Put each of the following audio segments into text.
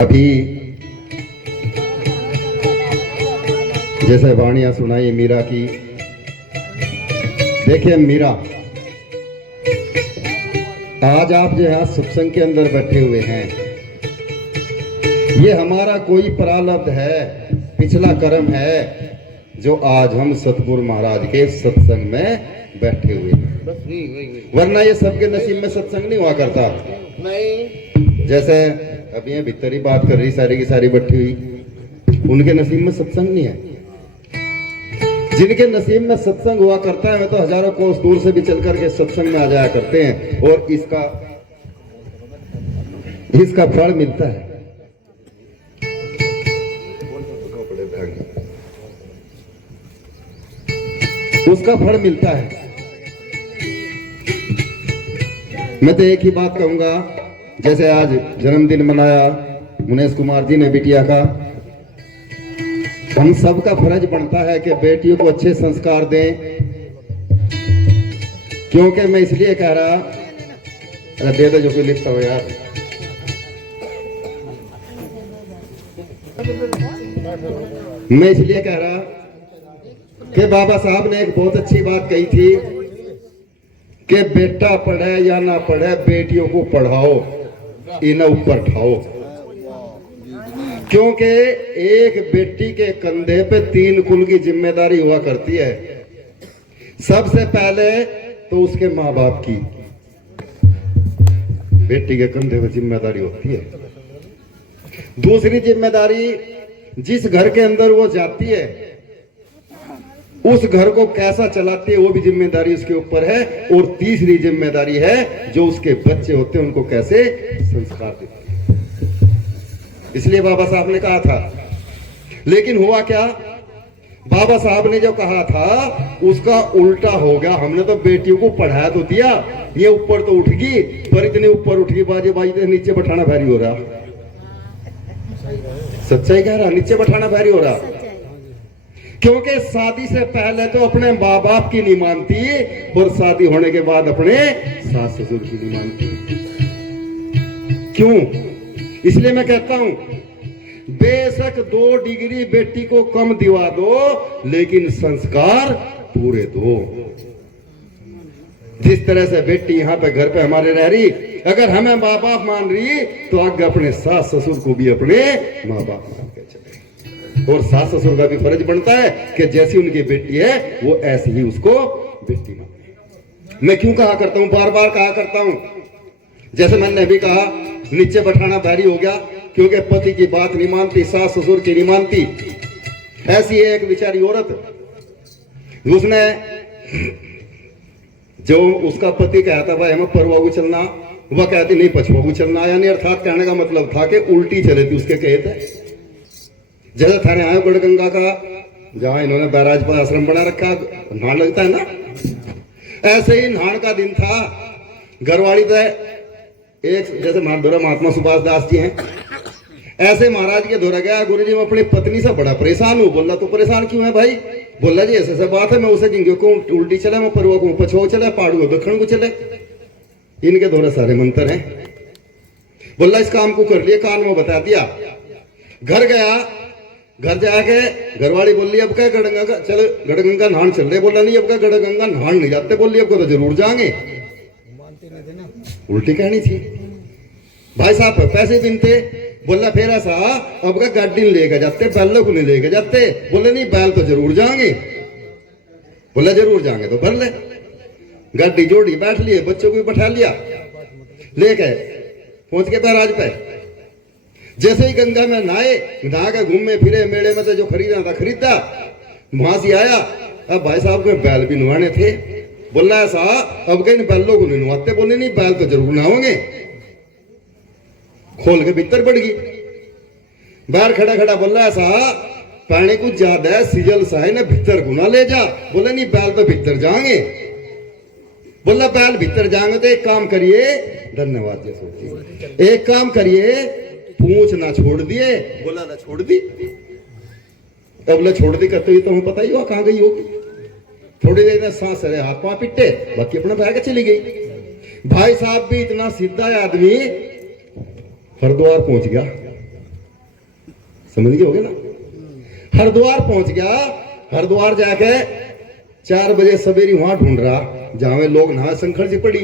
अभी जैसे वाणियां सुनाई मीरा की, देखिए मीरा, आज आप जो यहाँ सत्संग के अंदर बैठे हुए हैं, ये हमारा कोई प्रारब्ध है, पिछला कर्म है, जो आज हम सतगुरु महाराज के सत्संग में बैठे हुए हैं। वरना ये सबके नसीब में सत्संग नहीं हुआ करता। नहीं, जैसे अभी ये भीतर ही बात कर रही सारी की सारी बैठी हुई, उनके नसीब में सत्संग नहीं है। जिनके नसीब में सत्संग हुआ करता है वे तो हजारों कोस दूर से भी चल करके सत्संग में आ जाया करते हैं और इसका फल मिलता है। उसका फल मिलता है। मैं तो एक ही बात कहूंगा, जैसे आज जन्मदिन मनाया मुनेश कुमार जी ने बिटिया का, हम सबका फर्ज बनता है कि बेटियों को अच्छे संस्कार दें। क्योंकि मैं इसलिए कह रहा, अरे दे दो जो कोई लिखता हो यार, मैं इसलिए कह रहा कि बाबा साहब ने एक बहुत अच्छी बात कही थी कि बेटा पढ़े या ना पढ़े, बेटियों को पढ़ाओ, इन्हें ऊपर ठाओ। क्योंकि एक बेटी के कंधे पे 3 कुल की जिम्मेदारी हुआ करती है। सबसे पहले तो उसके माँ बाप की बेटी के कंधे पे जिम्मेदारी होती है। दूसरी जिम्मेदारी, जिस घर के अंदर वो जाती है उस घर को कैसा चलाती है वो भी जिम्मेदारी उसके ऊपर है। और तीसरी जिम्मेदारी है, जो उसके बच्चे होते हैं उनको कैसे संस्कार देती है। इसलिए बाबा साहब ने कहा था, लेकिन हुआ क्या, बाबा साहब ने जो कहा था उसका उल्टा हो गया। हमने तो बेटियों को पढ़ाया तो दिया, ये ऊपर तो उठ गई, पर इतने ऊपर उठ गई बाजे बाजे नीचे बैठाना भारी हो रहा। सच्चाई कह रहा, नीचे बैठाना भारी हो रहा। क्योंकि शादी से पहले तो अपने माँ बाप की नहीं मानती और शादी होने के बाद अपने सास ससुर की नहीं मानती। क्यों? इसलिए मैं कहता हूं, बेशक 2 डिग्री बेटी को कम दिवा दो, लेकिन संस्कार पूरे दो। जिस तरह से बेटी यहाँ पे घर पे हमारे रह रही, अगर हमें माँ बाप मान रही तो आगे अपने सास ससुर को भी अपने माँ बाप मान के चले। और सास ससुर का भी फर्ज बनता है कि जैसी उनकी बेटी है वो ऐसी ही उसको बेटी माने। मैं क्यों कहा करता हूं, बार बार कहा करता हूं, जैसे मैंने अभी कहा नीचे बैठाना भारी हो गया, क्योंकि पति की बात नहीं मानती, सास ससुर की नहीं मानती। ऐसी है एक बेचारी औरत, उसने, जो उसका पति कहता भाई हमें परवा को चलना, वह कहती नहीं पछवा को चलना। यानी अर्थात कहने का मतलब था कि उल्टी चले थी उसके कहते। जैसे थाने आए गढ़गंगा का, जहां इन्होंने बैराज पर आश्रम बना रखा, नहान लगता है ना, ऐसे ही नहान का दिन था। घरवाड़ी तो एक, जैसे महात्मा सुभाष दास जी हैं, ऐसे महाराज के धोरा गया, गुरु जी मैं अपनी पत्नी से बड़ा परेशान हूँ। बोला तो परेशान क्यों है भाई? बोला जी ऐसे बात है, मैं उसे जिंगे को उल्टी चले, मैं परवा को पछो चले, पाड़ू दक्षिण को चले, इनके धोरा सारे मंत्र हैं। बोला इस काम को कर लिए, कान में बता दिया। घर गया, घर जाके घरवाड़ी बोल ली अब क्या गढ़गंगा का चल, गढ़गंगा नहान चल रहे। बोला नहीं अब क्या गढ़गंगा नहान नहीं जाते। बोल ली अब तो जरूर जाएंगे। उल्टी कहनी थी। भाई साहब पैसे गिनते। बोला फिर ऐसा अब क्या गाड़ी नहीं लेके जाते, बैलों को नहीं लेके जाते। बोले नहीं बैल तो जरूर जाएंगे। बोला जरूर जाएंगे तो भर ले। गाड़ी जोड़ी, बैठ लिए, बच्चों को भी बैठा लिया, लेके पहुंच के बैराज पे। जैसे ही गंगा में नहाए, नहा के घूमे फिरे, मेले में तो जो खरीदना था खरीदा, वहां से आया। अब भाई साहब के बैल भी नुहाने थे। बोला ऐसा अब कहीं बैलों को नहीं नुहाते। बोले नहीं बैल तो जरूर नहाओगे। खोल के भीतर पड़ गई, बाहर खड़ा खड़ा बोला ऐसा पानी कुछ ज्यादा है, सीजल सा है ना, भीतर गुना ले जा। बोले नहीं बैल तो भीतर जाएंगे। बोला बैल भीतर जाएंगे तो एक काम करिए, धन्यवाद जी, एक काम करिए, पूंछ ना छोड़ दिए। बोला ना छोड़ दी। बोला छोड़ दी कहते ही तो हमें पता ही हुआ कहां गई होगी। थोड़ी देर में सांस रहे, हाथ पांव पिटे, बाकी अपना बह के चली गई। भाई साहब भी इतना सीधा आदमी हरिद्वार पहुंच गया। समझ गए होगे ना। हरिद्वार पहुंच गया, हरिद्वार जाके 4 बजे सवेरे वहां ढूंढ रहा जहां में लोग नहा, शंकर जी पड़ी।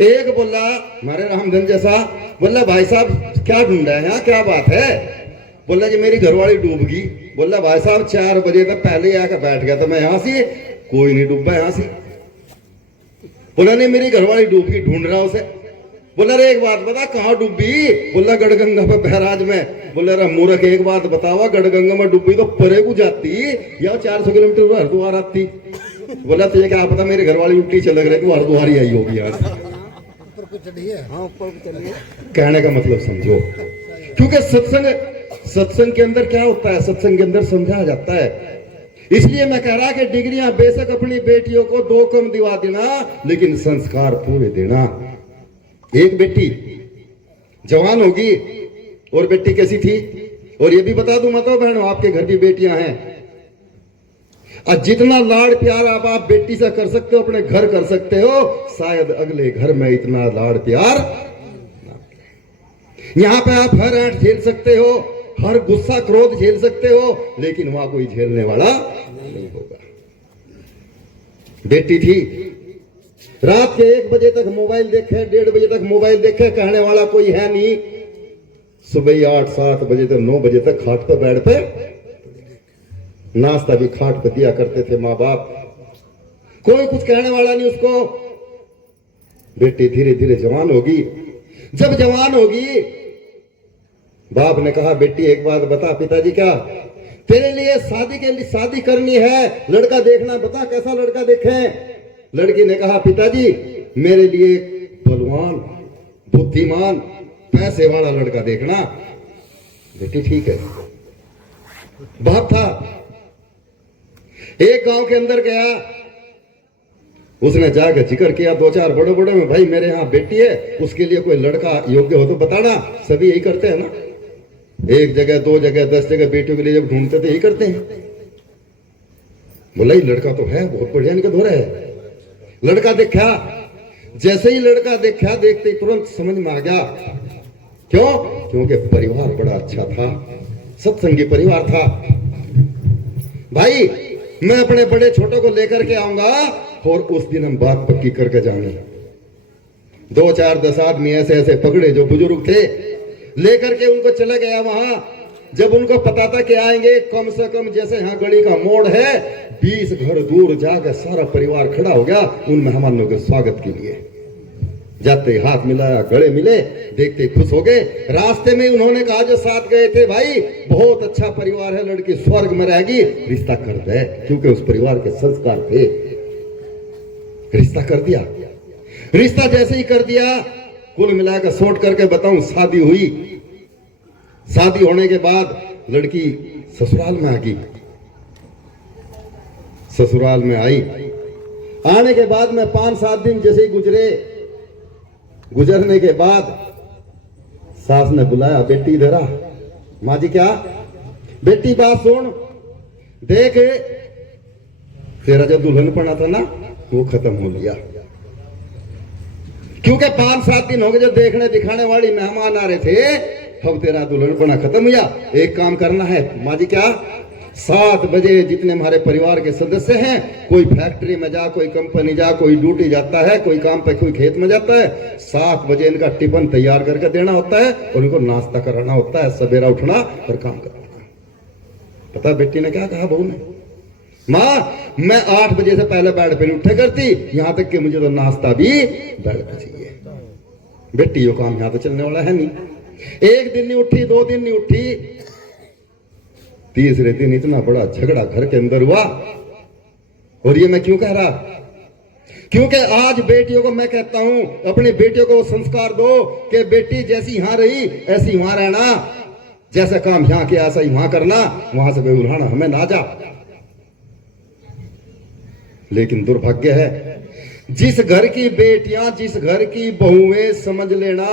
एक बोला मारे रामधन जैसा, बोला भाई साहब क्या ढूंढा है यहाँ, क्या बात है? बोला जी मेरी घरवाली डूब गई। बोला भाई साहब 4 बजे तक पहले आकर बैठ गया था मैं यहाँ से, कोई नहीं डूबा यहाँ से। बोला नहीं मेरी घरवाली डूब गई, ढूंढ रहा उसे। बोला रे एक बात बता कहाँ डूबी? बोला गढ़गंगा पे बहराज में। बोला रे मूर्ख एक बात बतावा, गढ़गंगा में डूबी तो परे को जाती या 400 किलोमीटर हरिद्वार आती? बोला तुझे क्या पता, मेरी घरवाली उल्टी चल रही है, हरिद्वार ही आई होगी यहाँ से। कहने का मतलब समझो, क्योंकि सत्संग के अंदर क्या होता है, सत्संग के अंदर समझाया जाता है। इसलिए मैं कह रहा कि डिग्रियां बेशक अपनी बेटियों को 2 कम दिवा देना, लेकिन संस्कार पूरे देना। एक बेटी जवान होगी और बेटी कैसी थी, और ये भी बता दूं मैं तो बहनों, आपके घर भी बेटियां हैं, और जितना लाड़ प्यार आप बेटी से कर सकते हो अपने घर कर सकते हो, शायद अगले घर में इतना लाड़ प्यार। यहां पे आप हर आंट झेल सकते हो, हर गुस्सा क्रोध झेल सकते हो, लेकिन वहां कोई झेलने वाला नहीं होगा। बेटी थी, रात के 1 बजे तक मोबाइल देखे, 1:30 बजे तक मोबाइल देखे, कहने वाला कोई है नहीं। सुबह 8-7 बजे तक 9 बजे तक खाट पे बेड पे, नाश्ता भी खाट पे दिया करते थे माँ बाप, कोई कुछ कहने वाला नहीं उसको। बेटी धीरे धीरे जवान होगी। जब जवान होगी, बाप ने कहा बेटी एक बात बता। पिताजी क्या? तेरे लिए शादी करनी है, लड़का देखना, बता कैसा लड़का देखें? लड़की ने कहा पिताजी मेरे लिए बलवान, बुद्धिमान, पैसे वाला लड़का देखना। बेटी ठीक है। बाप था, एक गांव के अंदर गया, उसने जाकर जिक्र किया 2-4 बड़े बड़े में, भाई मेरे यहाँ बेटी है, उसके लिए कोई लड़का योग्य हो तो बताना। सभी यही करते हैं ना, 1 जगह 2 जगह 10 जगह बेटियों के लिए जब ढूंढते थे यही करते हैं। बोला ये लड़का तो है, बहुत बढ़िया इनका धोरा है। लड़का देखा, जैसे ही लड़का देखा, देखते ही तुरंत समझ में आ गया। क्यों? क्योंकि परिवार बड़ा अच्छा था, सत्संगी परिवार था। भाई मैं अपने बड़े छोटों को लेकर के आऊंगा और उस दिन हम बात पक्की करके जाएंगे। 2-4-10 आदमी ऐसे ऐसे पकड़े जो बुजुर्ग थे, लेकर के उनको चले गया वहां। जब उनको पता था कि आएंगे, कम से कम जैसे यहाँ गली का मोड़ है 20 घर दूर जाकर सारा परिवार खड़ा हो गया उन मेहमानों के स्वागत के लिए। जाते हाथ मिलाया, गले मिले, देखते खुश हो गए। रास्ते में उन्होंने कहा जो साथ गए थे, भाई बहुत अच्छा परिवार है, लड़की स्वर्ग में रहेगी, रिश्ता कर दे। क्योंकि उस परिवार के संस्कार थे। रिश्ता कर दिया। रिश्ता जैसे ही कर दिया, कुल मिलाकर शॉर्ट करके बताऊं, शादी हुई। शादी होने के बाद लड़की ससुराल में आ गई। ससुराल में आई, आने के बाद में 5-7 दिन जैसे ही गुजरने के बाद सास ने बुलाया, बेटी इधर आ। माँ जी क्या? बेटी बात सुन, देख तेरा जो दुल्हन पड़ा था ना वो खत्म हो गया। क्योंकि 5-7 दिन हो गए जो देखने दिखाने वाली मेहमान आ रहे थे, अब तेरा दुल्हन पड़ा खत्म हुआ। एक काम करना है। माँ जी क्या? 7 बजे जितने हमारे परिवार के सदस्य हैं, कोई फैक्ट्री में जा, कोई कंपनी जा, कोई ड्यूटी जाता है, कोई काम पे, कोई खेत में जाता है, 7 बजे इनका टिफिन तैयार करके देना होता है और इनको नाश्ता कराना होता है, सवेरा उठना और काम करना। पता बेटी ने क्या कहा बहू ने? माँ मैं 8 बजे से पहले बेड पे उठे करती, यहां तक कि मुझे तो नाश्ता भी बेड पे चाहिए। बेटी यो काम यहां तो चलने वाला है नहीं। 1 दिन नहीं उठी, 2 दिन नहीं उठी, तीसरे दिन इतना बड़ा झगड़ा घर के अंदर हुआ। और ये मैं क्यों कह रहा? क्योंकि आज बेटियों को मैं कहता हूं, अपनी बेटियों को संस्कार दो कि बेटी जैसी यहां रही ऐसी वहां रहना, जैसा काम यहां किया ऐसा ही वहां करना, वहां से कोई उल्हाना हमें ना जा। लेकिन दुर्भाग्य है, जिस घर की बेटियां, जिस घर की बहुएं, समझ लेना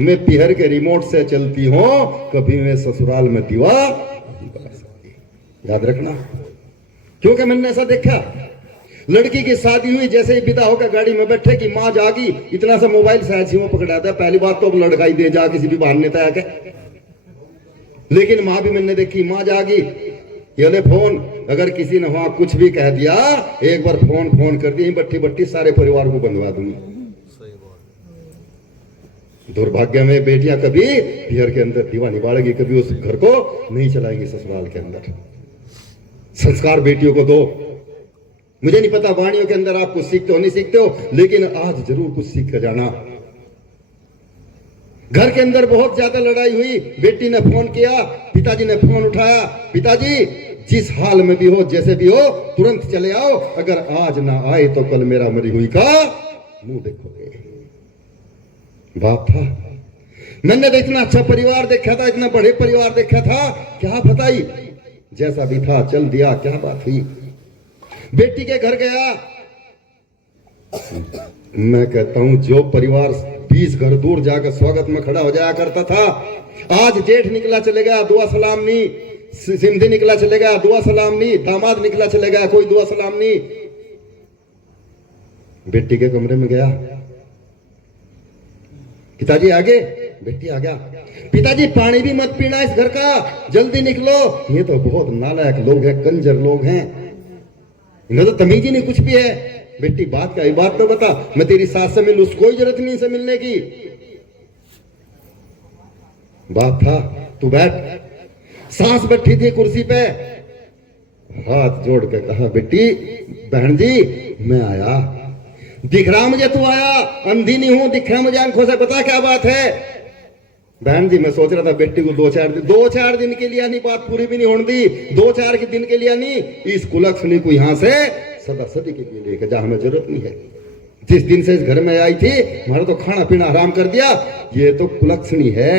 मैं पिहर के रिमोट से चलती हूं, कभी मैं ससुराल में दीवा याद रखना। क्योंकि मैंने ऐसा देखा, लड़की की शादी हुई, जैसे ही विदा होकर गाड़ी में बैठे कि मां जागी, इतना सा मोबाइल सहज में पकड़ा था। पहली बात तो लड़का ही दे जा किसी भी बहाने तय के, लेकिन माँ भी मैंने देखी, माँ जागी, ये ले फोन, अगर किसी ने वहां कुछ भी कह दिया, एक बार फोन कर दी, बट्टी बट्टी सारे परिवार को बंधवा दूंगी। दुर्भाग्य में बेटियां कभी घर के अंदर दीवानी बाड़ेगी, कभी उस घर को नहीं चलाएंगी ससुराल के अंदर। संस्कार बेटियों को दो। मुझे नहीं पता वाणियों के अंदर आप कुछ सीखते हो नहीं सीखते हो, लेकिन आज जरूर कुछ सीख कर जाना। घर के अंदर बहुत ज्यादा लड़ाई हुई, बेटी ने फोन किया, पिताजी ने फोन उठाया, पिताजी जिस हाल में भी हो, जैसे भी हो, तुरंत चले आओ, अगर आज ना आए तो कल मेरा मरी हुई का मुंह देखोगे। बाप था, मैंने तो इतना अच्छा परिवार देखा था, इतना बड़े परिवार देखा था, क्या बताई, जैसा भी था चल दिया, क्या बात हुई। बेटी के घर गया, मैं कहता हूं जो परिवार 20 घर दूर जाकर स्वागत में खड़ा हो जाया करता था, आज जेठ निकला चले गया, दुआ सलाम नहीं, सिंधी निकला चले गया, दुआ सलाम नहीं, दामाद निकला चले गया, कोई दुआ सलाम नहीं। बेटी के कमरे में गया, पिताजी आगे, बेटी आ गया, पिताजी पानी भी मत पीना इस घर का, जल्दी निकलो, ये तो बहुत नालायक लोग हैं, कंजर लोग हैं, इन्हें तो तमीज ही नहीं कुछ भी है। बेटी बात क्या है, बात तो बता, मैं तेरी सास से मिलूं, कोई जरूरत नहीं से मिलने की। बाप था, तू बैठ। सास बैठी थी कुर्सी पे, हाथ जोड़ के कहा, बेटी बहन जी मैं आया, दिख रहा मुझे तू आया, अंधी नहीं हूं, दिख रहा मुझे आंखों से, बता क्या बात है। बहन जी मैं सोच रहा था बेटी को 2-4 दिन के लिए नहीं, बात पूरी भी नहीं होने दी, 2-4 दिन के लिए नहीं, इस कुलक्षणी को यहां से सदा सदी के लिए लेकर जा, हमें जरूरत नहीं है। जिस दिन से इस घर में आई थी, हमारा तो खाना पीना हराम कर दिया, ये तो कुलक्षणी है।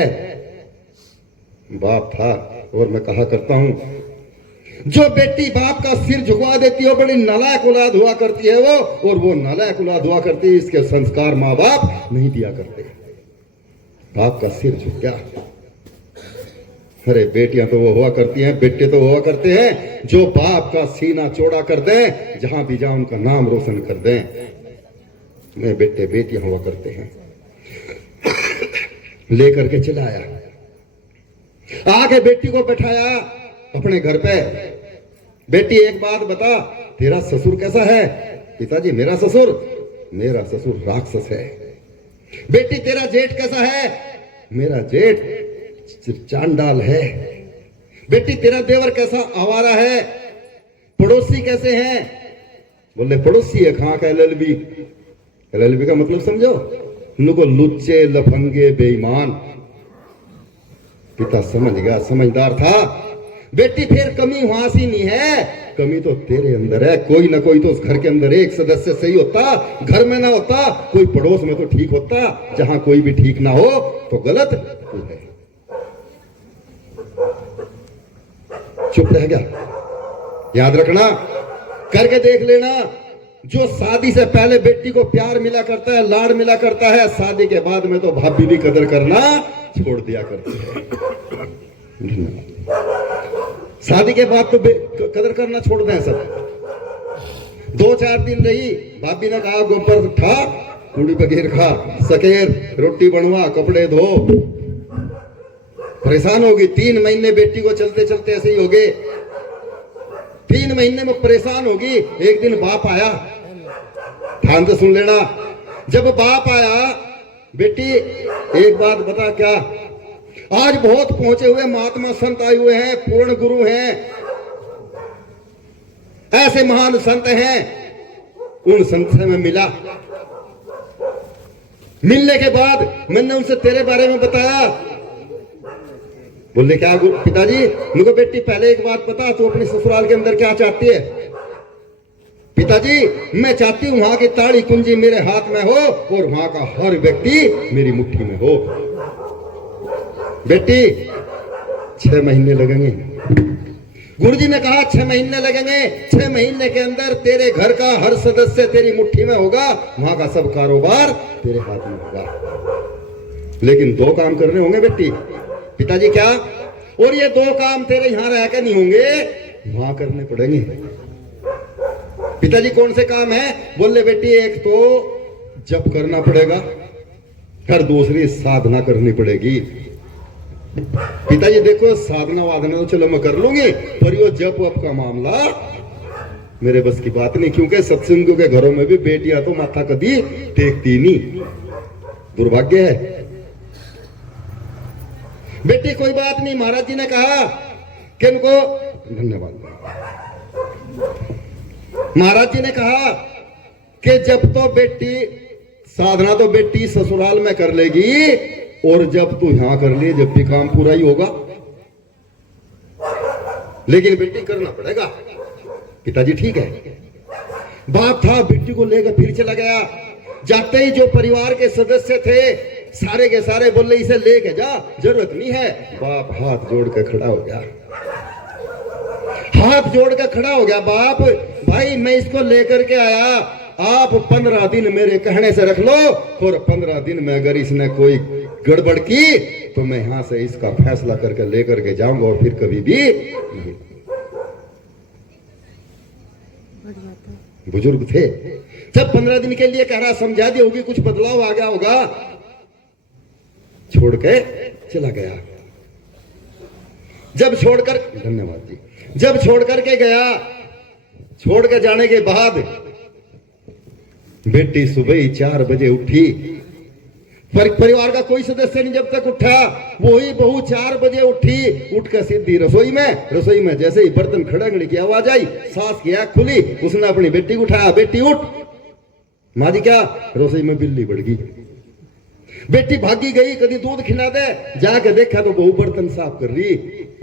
बाप था, और मैं कहा करता हूं, जो बेटी बाप का सिर झुकवा देती है, बड़ी नालायक औलाद हुआ करती है वो, और वो नालायक औलाद हुआ करती है, इसके संस्कार माँ बाप नहीं दिया करते। बाप का सिर झुक गया। अरे बेटियां तो वो हुआ करती हैं, बेटे तो हुआ करते हैं जो बाप का सीना चौड़ा कर दें, जहां भी जाओ उनका नाम रोशन कर दें। मैं बेटे बेटियां हुआ करते हैं। लेकर के चला आया, आके बेटी को बैठाया अपने घर पे। बेटी एक बात बता, तेरा ससुर कैसा है? पिताजी मेरा ससुर राक्षस है। बेटी तेरा जेठ कैसा है? मेरा जेठ चांडाल है। बेटी तेरा देवर कैसा? आवारा है। पड़ोसी कैसे हैं? बोले पड़ोसी है कहां का? एलएलबी। एलएलबी का मतलब समझो, उनको लुच्चे लफंगे बेईमान। पिता समझ गया, समझदार था। बेटी फिर कमी वहां से नहीं है, कमी तो तेरे अंदर है। कोई ना कोई तो उस घर के अंदर एक सदस्य सही होता, घर में ना होता, कोई पड़ोस में तो ठीक होता। जहां कोई भी ठीक ना हो तो गलत तू है। चुप रह गया। याद रखना, करके देख लेना, जो शादी से पहले बेटी को प्यार मिला करता है, लाड मिला करता है, शादी के बाद में तो भाभी भी कदर करना छोड़ दिया करती है। शादी के बाद तो कदर करना छोड़ दें सब। 2-4 दिन रही, भाभी ने कहा गोबर उठा, कूड़ी बगैर खा, सकेर रोटी बनवा, कपड़े धो। परेशान होगी। 3 महीने बेटी को चलते चलते ऐसे ही हो गए। 3 महीने में परेशान होगी। एक दिन बाप आया, ध्यान से सुन लेना। जब बाप आया, बेटी एक बात बता, क्या आज बहुत पहुंचे हुए महात्मा संत आए हुए हैं, पूर्ण गुरु हैं, ऐसे महान संत हैं, उन संत से मैं मिला। मिलने के बाद मैंने उनसे तेरे बारे में बताया। बोले क्या पिताजी? मुझे बेटी पहले एक बात बता, तू अपने ससुराल के अंदर क्या चाहती है? पिताजी मैं चाहती हूं वहां की ताड़ी कुंजी मेरे हाथ में हो और वहां का हर व्यक्ति मेरी मुट्ठी में हो। बेटी 6 महीने लगेंगे। गुरुजी ने कहा 6 महीने लगेंगे। 6 महीने के अंदर तेरे घर का हर सदस्य तेरी मुट्ठी में होगा, वहां का सब कारोबार तेरे हाथ में होगा। लेकिन 2 काम करने होंगे बेटी। पिताजी क्या? और ये 2 काम तेरे यहां रह के नहीं होंगे, वहां करने पड़ेंगे। पिताजी कौन से काम है? बोले बेटी एक तो जप करना पड़ेगा, फिर दूसरी साधना करनी पड़ेगी। पिताजी देखो साधना वाधना तो चलो मैं कर लूंगी, पर यो जप वप का मामला मेरे बस की बात नहीं, क्योंकि सत्संगों के घरों में भी बेटियां तो माथा कभी टेकती नहीं, दुर्भाग्य है। बेटी कोई बात नहीं, महाराज जी ने कहा कि इनको धन्यवाद, महाराज जी ने कहा कि जब तो बेटी साधना तो बेटी ससुराल में कर लेगी, और जब तू यहां कर लिए जब भी काम पूरा ही होगा, लेकिन बेटी करना पड़ेगा। पिताजी ठीक है। बाप था, बेटी को लेकर फिर चला गया। जाते ही जो परिवार के सदस्य थे सारे के सारे बोले इसे लेके जा, जरूरत नहीं है। बाप हाथ जोड़ कर खड़ा हो गया, हाथ जोड़ कर खड़ा हो गया। बाप भाई मैं इसको लेकर के आया, आप 15 दिन मेरे कहने से रख लो, और 15 दिन में अगर इसने कोई गड़बड़ की तो मैं यहां से इसका फैसला करके लेकर के जाऊंगा, और फिर कभी भी नहीं। बुजुर्ग थे, जब 15 दिन के लिए कह रहा, समझा दी होगी, कुछ बदलाव आ गया होगा, छोड़ के चला गया। जब छोड़कर, धन्यवाद जी, जब छोड़ करके गया, छोड़ के जाने के बाद बेटी सुबह ही 4 बजे उठी। परिवार का कोई सदस्य नहीं जब तक उठा, वही बहू 4 बजे उठी, उठकर सीधी रसोई में जैसे ही बर्तन खड़ंगने की आवाज आई, सास की आंख खुली, उसने अपनी बेटी को उठाया, बेटी उठ। माँ जी क्या? रसोई में बिल्ली बढ़ गई। बेटी भागी गई, कभी दूध खिला दे, जाके देखा तो बहू बर्तन साफ कर रही।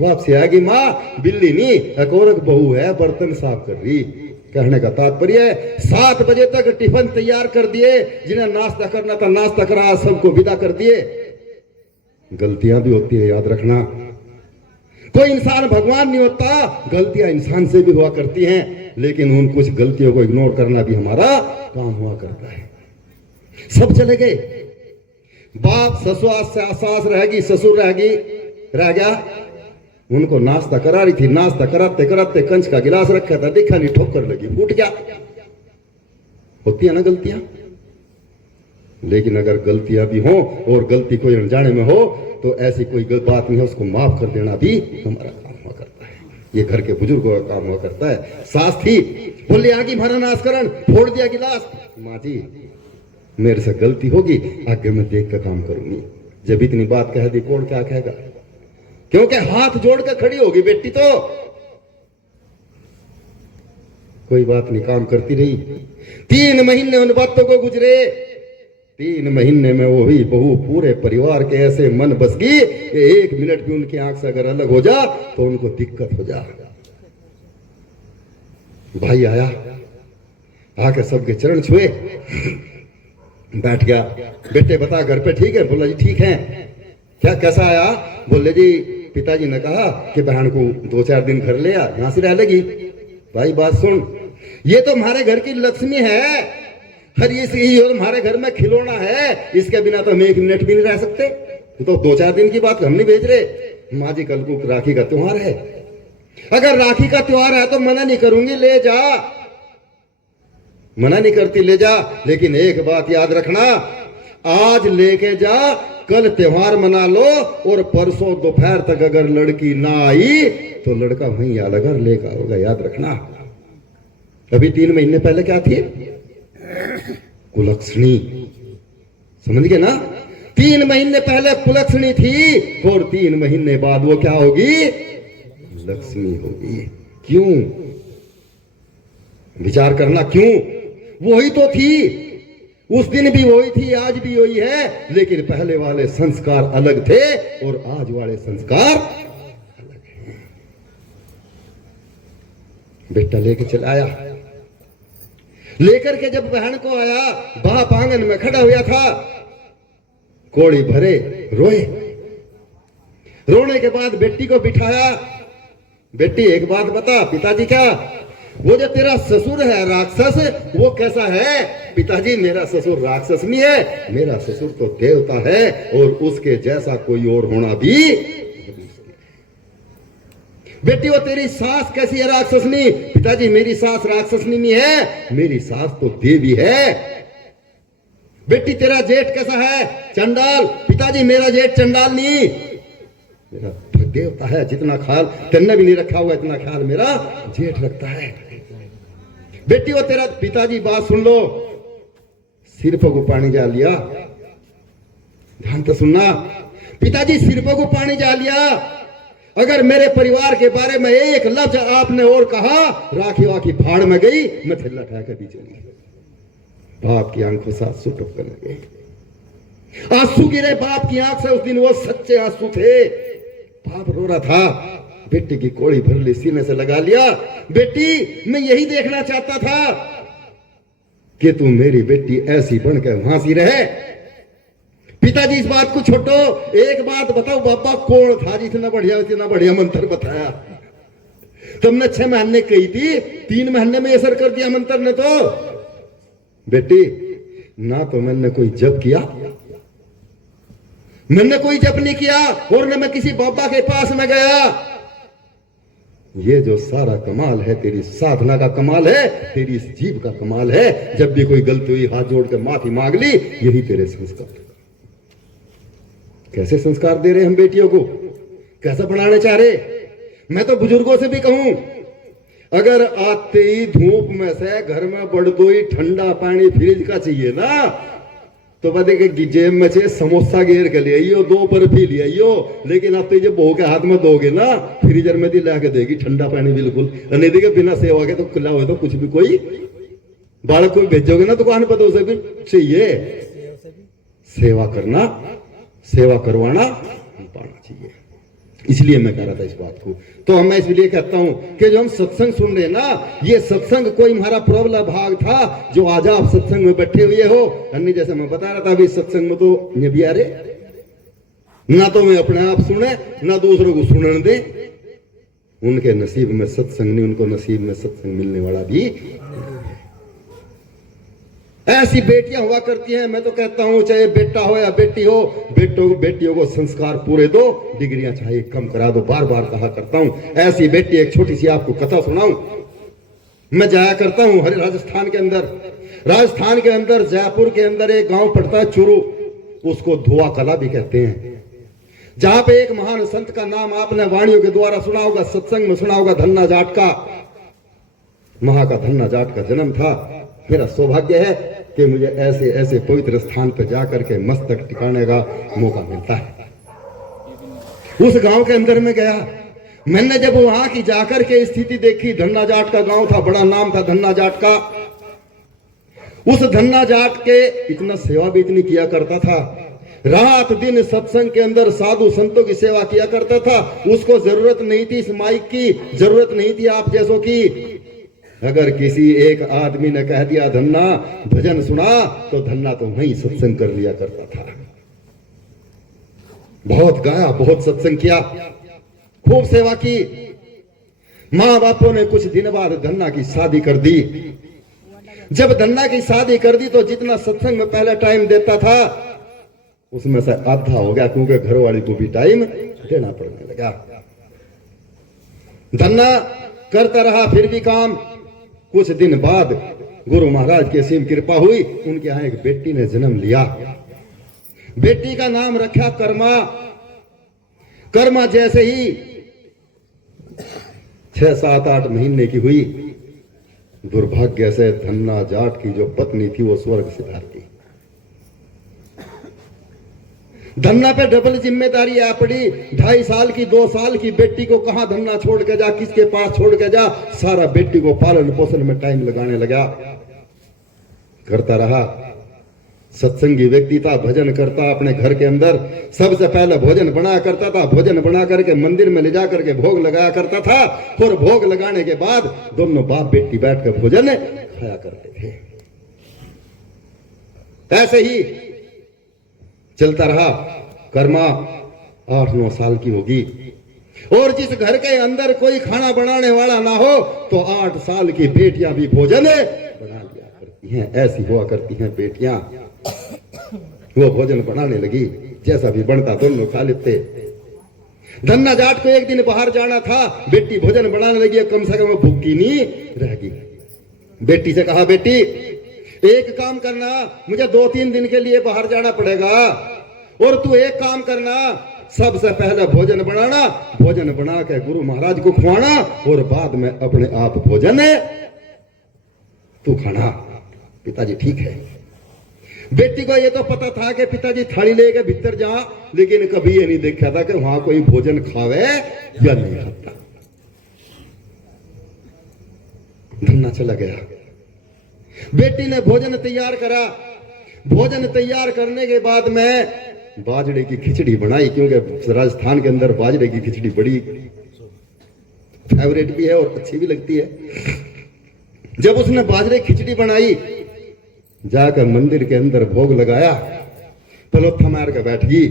वापसी आ गई, माँ बिल्ली नहीं एक औरत बहू है, बर्तन साफ कर रही। कहने का तात्पर्य 7 बजे तक टिफिन तैयार कर दिए, जिन्हें नाश्ता करना था नाश्ता करा, सबको विदा कर दिए। गलतियां भी होती है, याद रखना, कोई इंसान भगवान नहीं होता, गलतियां इंसान से भी हुआ करती हैं, लेकिन उन कुछ गलतियों को इग्नोर करना भी हमारा काम हुआ करता है। सब चले गए, बाप ससुर सास रहेगी, ससुर रहेगी, रह गया। उनको नाश्ता करा रही थी, नाश्ता कराते कराते कंच का गिलास रखा था, देखा नहीं, ठोकर लगी, फूट गया। होती है ना गलतियां, लेकिन अगर गलतियां भी हो और गलती कोई अनजाने में हो तो ऐसी कोई बात नहीं है, उसको माफ कर देना भी हमारा काम हुआ करता है। ये घर के बुजुर्गों का काम हुआ करता है। सास थी, बोले आगे हमारा नाशकरण, फोड़ दिया गिलास। माँ जी मेरे से गलती होगी, आगे मैं देख कर काम करूंगी। जब इतनी बात कह दी, कौन क्या कहेगा? क्योंकि हाथ जोड़ कर खड़ी होगी बेटी, तो कोई बात नहीं, काम करती रही। 3 महीने उन बातों को गुजरे। 3 महीने में वो ही बहू पूरे परिवार के ऐसे मन बस गई कि 1 मिनट भी उनकी आंख से अगर अलग हो जा तो उनको दिक्कत हो जा। भाई आया, आके सबके चरण छुए, बैठ गया। बेटे बता घर पे ठीक है? बोला जी ठीक है। क्या कैसा आया? बोले जी पिताजी ने कहा कि बहन को 2-4 दिन घर ले आ, यहां से रह लेगी। भाई बात सुन, ये तो हमारे घर की लक्ष्मी है, हर ये हमारे घर में खिलौना है, इसके बिना तो हम 1 मिनट भी नहीं रह सकते। तो 2-4 दिन की बात हम नहीं भेज रहे। माँ जी कल को राखी का त्योहार है, अगर राखी का त्योहार है तो मना नहीं करूंगी, ले जा, मना नहीं करती, ले जा। लेकिन एक बात याद रखना, आज लेके जा, कल त्योहार मना लो, और परसों दोपहर तक अगर लड़की ना आई तो लड़का वहीं अलग लेकर होगा, याद रखना। अभी 3 महीने पहले क्या थी? कुलक्षणी, समझ गए ना? 3 महीने पहले कुलक्षणी थी, और 3 महीने बाद वो क्या होगी? लक्ष्मी होगी। क्यों? विचार करना, क्यों? वही तो थी, उस दिन भी वही थी, आज भी वही है, लेकिन पहले वाले संस्कार अलग थे और आज वाले संस्कार अलग हैं। बेटा लेके चला आया, लेकर के जब बहन को आया, बाप आंगन में खड़ा हुआ था, कोड़ी भरे रोए। रोने के बाद बेटी को बिठाया, बेटी एक बात बता, पिताजी क्या, वो जो तेरा ससुर है राक्षस, वो कैसा है? पिताजी मेरा ससुर राक्षस नहीं है, मेरा ससुर तो देवता है, और उसके जैसा कोई और होना भी। बेटी वो तेरी सास कैसी है? राक्षस नहीं। पिताजी मेरी सास राक्षस नहीं है, मेरी सास तो देवी है। बेटी तेरा जेठ कैसा है? चंडाल। पिताजी मेरा जेठ चंडाल नहीं, मेरा देवता है, जितना ख्याल तेने भी नहीं रखा हुआ इतना ख्याल मेरा जेठ रखता है। बेटी वो तेरा पिताजी बात सुन लो, सिर पर को पानी जा लिया, ध्यान तो सुनना, पिताजी सिर पर को पानी जा लिया, अगर मेरे परिवार के बारे में एक लफ्ज आपने और कहा, राखी वाखी फाड़ में गई, मैं थिल्ला ठा के भी चली। बाप की आंखों से आंसू टपकने लगे, आंसू गिरे बाप की आंख से। उस दिन वो सच्चे आंसू थे। बाप रो रहा था, बेटी की कोड़ी भर ली, सीने से लगा लिया। बेटी मैं यही देखना चाहता था कि तू मेरी बेटी ऐसी बनकर वहां रहे। पिताजी इस बात को छोड़ो, एक बात बताओ बाबा, कौन था जितना बढ़िया मंत्र बताया? तुमने 6 महीने कही थी, 3 महीने में असर कर दिया मंत्र ने। तो बेटी ना तो मैंने कोई जप किया, मैंने कोई जप नहीं किया, और न मैं किसी बाबा के पास में गया। ये जो सारा कमाल है तेरी साधना का कमाल है, तेरी इस जीव का कमाल है। जब भी कोई गलती हुई हाथ जोड़कर माफी मांग ली, यही तेरे संस्कार। कैसे संस्कार दे रहे हम बेटियों को, कैसा बनाने चाह रहे? मैं तो बुजुर्गों से भी कहूं, अगर आते ही धूप में से घर में बड़दोई ठंडा पानी फ्रिज का चाहिए ना, तो बता के जेब में से समोसा घेर के ले आइयो, 2 बर्फी ले आइयो, लेकिन आप तो जब बहू के हाथ में दोगे ना, फ्रीजर में ला के देगी ठंडा पानी बिल्कुल। नहीं देगा बिना सेवा के तो खुला हो तो कुछ भी, कोई बालक को भेजोगे ना दुकान पर, तो उसे भी चाहिए सेवा करना, सेवा करवाना पाना चाहिए। इसलिए मैं कह रहा था इस बात को। तो मैं इसलिए कहता हूं कि जो हम सत्संग सुन रहे हैं ना, ये सत्संग कोई हमारा प्रबल भाग था जो आज आप सत्संग में बैठे हुए हो। अन्य जैसे मैं बता रहा था अभी, सत्संग में तो ये भी आ रहे ना, तो मैं अपने आप सुने ना दूसरों को सुनने दे। उनके नसीब में सत्संग नहीं, उनको नसीब में सत्संग मिलने वाला भी। ऐसी बेटियां हुआ करती हैं। मैं तो कहता हूं चाहे बेटा हो या बेटी हो, बेटियों को संस्कार पूरे दो, डिग्रियां चाहे कम करा दो। बार बार कहा करता हूं ऐसी बेटी। एक छोटी सी आपको कथा सुनाऊं। मैं जाया करता हूं राजस्थान के अंदर जयपुर के अंदर एक गांव पड़ता है चुरू, उसको धुआ कला भी कहते हैं, जहां पे एक महान संत का नाम आपने वाणियों के द्वारा सुना होगा, सत्संग में सुना होगा, धन्ना जाट का, महा का धन्ना जाट का जन्म था। मेरा सौभाग्य है कि मुझे ऐसे ऐसे पवित्र स्थान पर जाकर के मस्तक टिकाने का मौका मिलता है। उस गांव के अंदर में गया, मैंने जब वहां की जाकर के स्थिति देखी, धन्ना जाट का गांव था, बड़ा नाम था धन्ना जाट का। उस धन्ना जाट के इतना सेवा भी इतनी किया करता था, रात दिन सत्संग के अंदर साधु संतों की सेवा किया करता था। उसको जरूरत नहीं थी इस माइक की, जरूरत नहीं थी आप जैसों की। अगर किसी एक आदमी ने कह दिया धन्ना भजन सुना, तो धन्ना तो वहीं सत्संग कर लिया करता था। बहुत गाया, बहुत सत्संग किया, खूब सेवा की। मां बापों ने कुछ दिन बाद धन्ना की शादी कर दी। जब धन्ना की शादी कर दी तो जितना सत्संग में पहले टाइम देता था उसमें से आधा हो गया, क्योंकि घर वाली को भी टाइम देना पड़ने लगा। धन्ना करता रहा फिर भी काम। कुछ दिन बाद गुरु महाराज की असीम कृपा हुई, उनके यहां एक बेटी ने जन्म लिया। बेटी का नाम रखा कर्मा। कर्मा जैसे ही 6, 7, 8 महीने की हुई, दुर्भाग्य से धन्ना जाट की जो पत्नी थी वो स्वर्ग सिधार गई। धन्ना पे डबल जिम्मेदारी आ पड़ी। 2.5 साल की 2 साल की बेटी को कहां धन्ना छोड़ के जा, किसके पास छोड़ के जा, सारा बेटी को पालन पोषण में टाइम लगाने लगा। करता रहा, सत्संगी व्यक्ति था, भजन करता अपने घर के अंदर। सबसे पहले भोजन बनाया करता था, भोजन बना करके मंदिर में ले जा करके भोग लगाया करता था, और भोग लगाने के बाद दोनों बाप बेटी बैठकर भोजन खाया करते थे। ऐसे ही चलता रहा। कर्मा 8-9 साल की होगी, और जिस घर के अंदर कोई खाना बनाने वाला ना हो तो 8 साल की बेटियां भी भोजन बना लिया करती हैं। ऐसी हुआ करती हैं बेटियां। वो भोजन बनाने लगी, जैसा भी बनता दोनों खा लेते। धन्ना जाट को एक दिन बाहर जाना था, बेटी भोजन बनाने लगी, कम से कम भूखी नहीं रहेगी। बेटी से कहा, बेटी एक काम करना, मुझे 2-3 दिन के लिए बाहर जाना पड़ेगा, और तू एक काम करना, सबसे पहले भोजन बनाना, भोजन बना के गुरु महाराज को खुआना और बाद में अपने आप भोजन तू खाना। पिताजी ठीक है। बेटी को ये तो पता था कि पिताजी थाली लेके भीतर जा, लेकिन कभी ये नहीं देखा था कि वहां कोई भोजन खावे या नहीं खाता। धन्ना चला गया। बेटी ने भोजन तैयार करा। भोजन तैयार करने के बाद में बाजरे की खिचड़ी बनाई, क्योंकि राजस्थान के अंदर बाजरे की खिचड़ी बड़ी फेवरेट भी है और अच्छी भी लगती है। जब उसने बाजरे की खिचड़ी बनाई, जाकर मंदिर के अंदर भोग लगाया, पलोथा मार कर बैठ गई।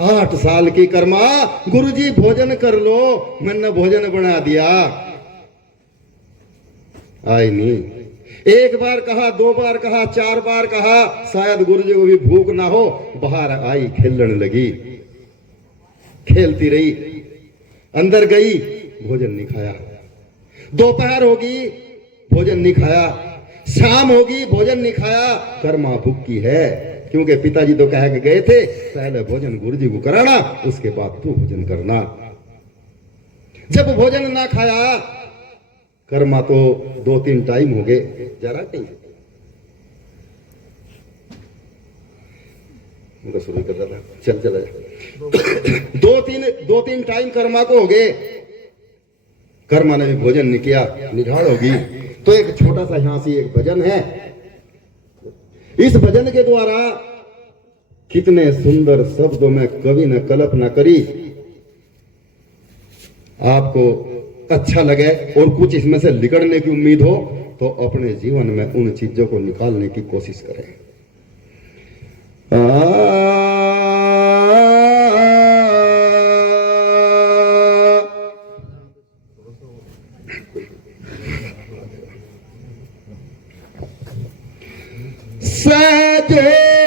8 साल की कर्मा, गुरुजी भोजन कर लो, मैंने भोजन बना दिया। आई नहीं। एक बार कहा, 2 बार कहा, 4 बार कहा, शायद गुरुजी को भी भूख ना हो। बाहर आई, खेलने लगी, खेलती रही। अंदर गई, भोजन नहीं खाया। दोपहर होगी, भोजन नहीं खाया। शाम होगी, भोजन नहीं खाया। कर्मा भूखी है, क्योंकि पिताजी तो कह के गए थे पहले भोजन गुरुजी को कराना, उसके बाद तू भोजन करना। जब भोजन ना खाया, कर्मा तो 2-3 टाइम हो गए। जरा कहीं शुरू कर रहा था, चल चला जा। 2-3 टाइम कर्मा को हो गए। कर्मा ने भी भोजन नहीं किया, निढाल होगी। तो एक छोटा सा यहां से एक भजन है। इस भजन के द्वारा कितने सुंदर शब्दों में कवि ने कल्पना करी, आपको अच्छा लगे और कुछ इसमें से निकलने की उम्मीद हो तो अपने जीवन में उन चीजों को निकालने की कोशिश करें। सजो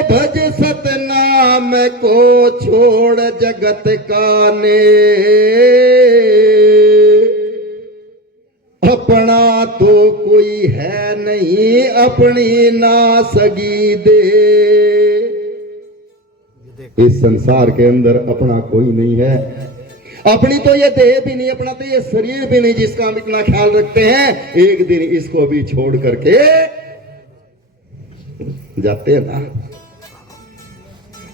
भज सतनाम को छोड़ जगत का ने, अपना तो कोई है नहीं अपनी ना सगी दे। इस संसार के अंदर अपना कोई नहीं है। अपनी तो ये देह भी नहीं, अपना तो ये शरीर भी नहीं जिसका हम इतना ख्याल रखते हैं। एक दिन इसको भी छोड़ करके जाते हैं ना।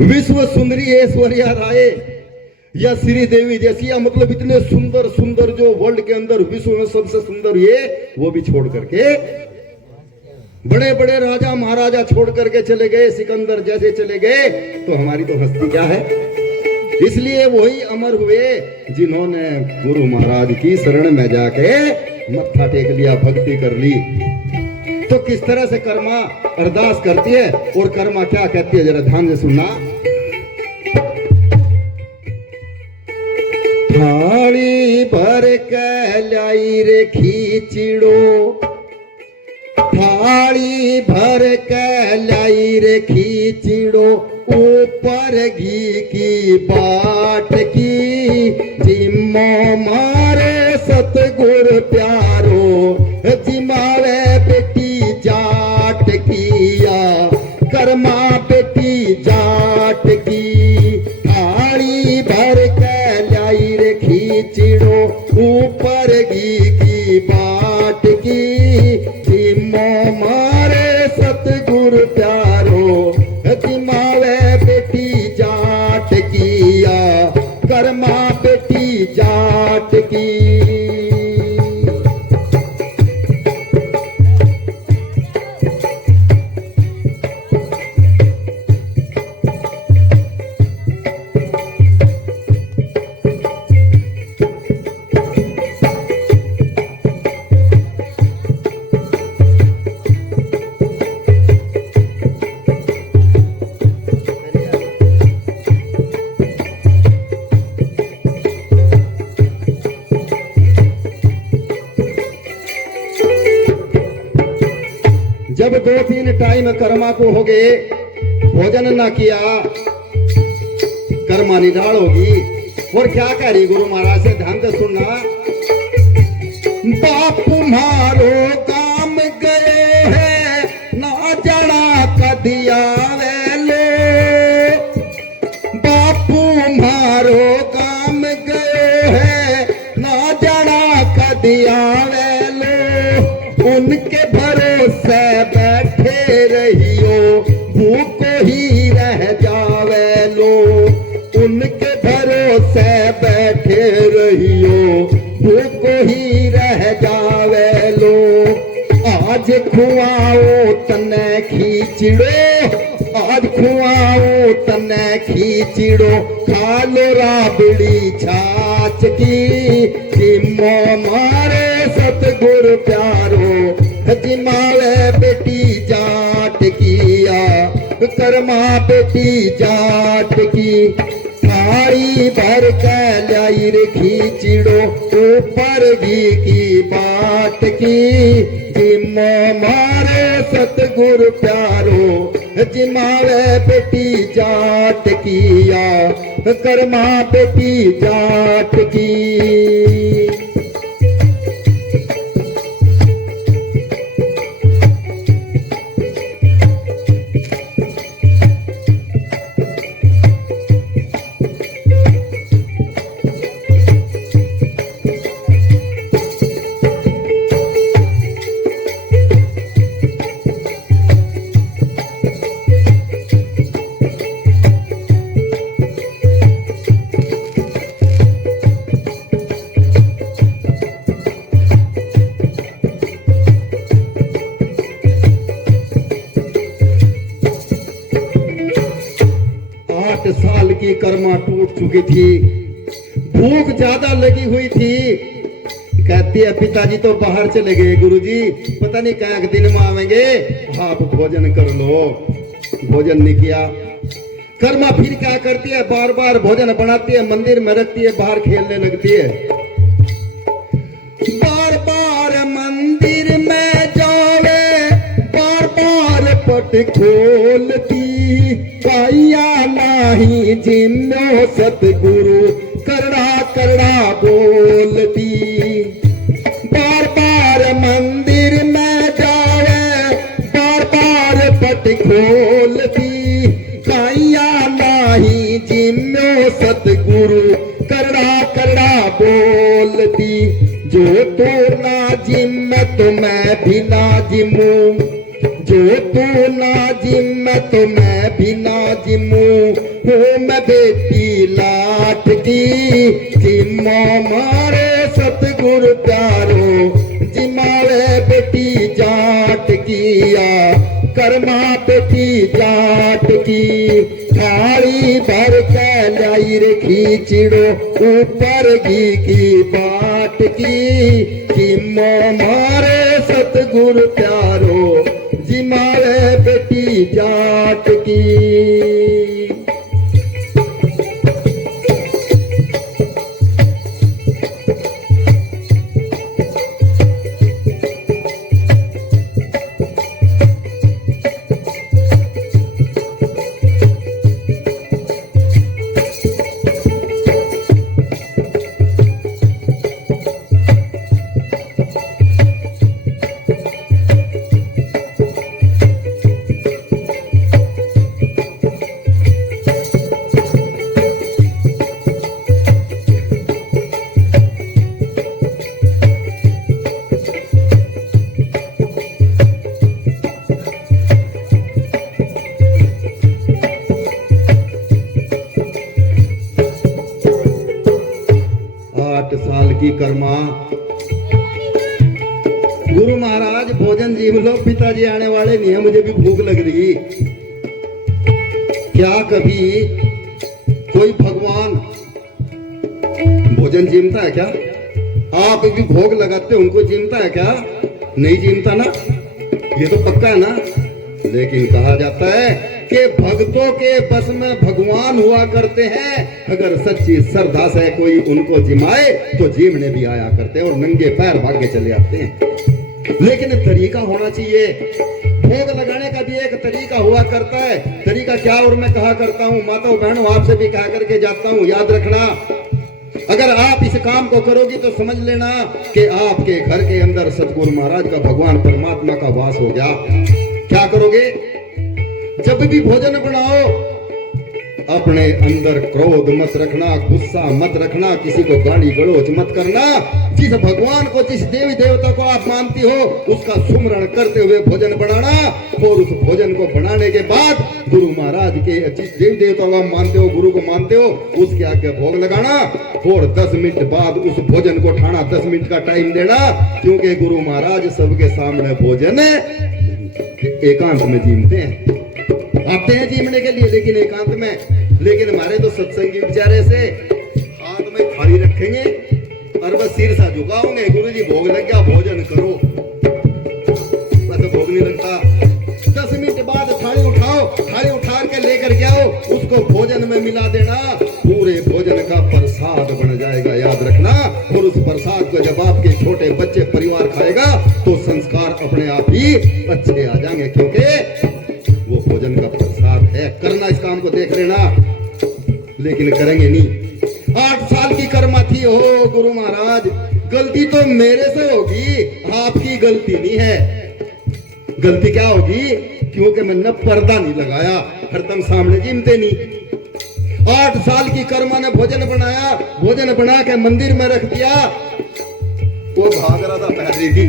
विश्व सुंदरी ऐश्वर्या राय या श्री देवी जैसी, या मतलब इतने सुंदर सुंदर जो वर्ल्ड के अंदर विश्व में सबसे सुंदर ये, वो भी छोड़ करके, बड़े बड़े राजा महाराजा छोड़ करके चले गए, सिकंदर जैसे चले गए, तो हमारी तो हस्ती क्या है। इसलिए वही अमर हुए जिन्होंने गुरु महाराज की शरण में जाके मत्था टेक लिया, भक्ति कर ली। तो किस तरह से कर्मा अरदास करती है और कर्मा क्या कहती है, जरा ध्यान से सुनना। थाली भर के लाई रे खींचड़ो, थाली भर के लाई रे खींचड़ो, ऊपर घी की बाट की, जिम्मो मारे सतगुर प्यारो, जिमावे बेटी जाट किया, कर्मा बेटी जाट की। थाली भर के लाई रे खींचड़ो, ऊपर घी की बाट की, जिम्मो मारे सतगुर प्यारो, जिमावे बेटी जाट किया, कर्मा बेटी जाट की। जब 2-3 टाइम कर्मा को हो गए, भोजन ना किया, कर्मा निडाल होगी। और क्या कह रही गुरु महाराज से, ध्यान से सुनना। बापू मारो काम गए हैं, ना जाना कदिया लो, बापू याद आवे लो उनके भरोसे बैठे रहियो भूखो ही रह जावे लो उनके भरोसे बैठे रहियो भूखो ही रह जावे लो आज खुआओ तने खींचड़ो आज खुआओ तने खींचड़ो खा लो राबड़ी छाछ की जिम्मो मारे सतगुरु प्यारो जिमावे बेटी जाट किया कर्मा बेटी जाट की थाली भर के लाई रे खींचड़ो ऊपर घी की बाट की जिम्मो मारे सतगुरु प्यारो जिमावे बेटी जाट किया कर्मा बेटी जाट की। 8 साल की कर्मा टूट चुकी थी, भूख ज्यादा लगी हुई थी। कहती है पिताजी तो बाहर चले गए, गुरुजी पता नहीं क्या दिन में आवेंगे, आप भोजन कर लो। भोजन नहीं किया। कर्मा फिर क्या करती है, बार बार भोजन बनाती है, मंदिर में रखती है, बाहर खेलने लगती है। बार बार मंदिर में जावे, बार बार पट खोलती, पाइया नहीं जिम्नो सतगुरु करड़ा करड़ा बोलती। बार बार मंदिर में जावे, बार बार पट खोलती, पाइया नहीं जिम्नो सतगुरु करड़ा करड़ा बोलती। जो तू ना जिम तो मैं भी ना जिमू, जो तू ना जिम तो मैं भी ना जिमू। हो मैं बेटी लाट की, जिम्मो मारे सतगुरु प्यारो, जिमावे बेटी जाट किया, कर्मा बेटी जाट की। थाली भर के लाई रे खींचड़ो, ऊपर घी की बाट की, जिम्मो मारे सतगुरु प्यारो, जिमावे बेटी जाट की। 8 साल की कर्मा। गुरु महाराज भोजन जीव लो, पिताजी आने वाले नहीं है, मुझे भी भूख लग रही। क्या कभी कोई भगवान भोजन जीमता है क्या? आप भी भोग लगाते उनको जीमता है क्या? नहीं जीमता ना, ये तो पक्का है ना। लेकिन कहा जाता है कि भक्तों के बस में भगवान हुआ करते हैं, अगर सच्ची श्रद्धा से कोई उनको जिमाए तो जीवने भी आया करते हैं और नंगे पैर भाग के चले आते हैं। लेकिन तरीका होना चाहिए, भोग लगाने का भी एक तरीका हुआ करता है। तरीका क्या? और मैं कहा करता हूँ माताओं बहनों, आपसे भी कहा करके जाता हूँ, याद रखना, अगर आप इस काम को करोगी तो समझ लेना कि आपके घर के अंदर सतगुरु महाराज का, भगवान परमात्मा का वास हो गया। क्या करोगे? जब भी भोजन बनाओ, अपने अंदर क्रोध मत रखना, गुस्सा मत रखना, किसी को गाली गलौज मत करना। जिस भगवान को, जिस देवी देवता को आप मानती हो उसका सुमरण करते हुए भोजन बनाना, और उस भोजन को बनाने के बाद गुरु महाराज के, जिस देवी देवता को आप मानते हो, गुरु को मानते हो, उसके आगे भोग लगाना, और 10 मिनट बाद उस भोजन को उठाना, 10 मिनट का टाइम देना, क्योंकि गुरु महाराज सबके सामने भोजन एकांत में जीमते हैं। आते हैं जीमने के लिए लेकिन एकांत में। लेकिन हमारे तो सत्संगी बेचारे से हाथ में थाली रखेंगे और बस सिर सा झुकाओगे, गुरुजी भोग लग गया भोजन करो, बस भोग नहीं लगता। 10 मिनट बाद थाली उठाओ, थाली उठा के लेकर के आओ, उसको भोजन में मिला देना, पूरे भोजन का प्रसाद बन जाएगा, याद रखना। और उस प्रसाद को जब आपके छोटे बच्चे परिवार खाएगा तो संस्कार अपने आप ही अच्छे आ जाएंगे, क्योंकि वो भोजन का प्रसाद है। करना इस काम को देख लेना, लेकिन करेंगे नहीं। 8 साल की कर्मा थी, हो गुरु महाराज गलती तो मेरे से होगी, आपकी गलती नहीं है। गलती क्या होगी? क्योंकि मैंने पर्दा नहीं लगाया, हरदम सामने जीमते नहीं। 8 साल की कर्मा ने भोजन बनाया, भोजन बना के मंदिर में रख दिया, वो भाग रहा था पहली थी,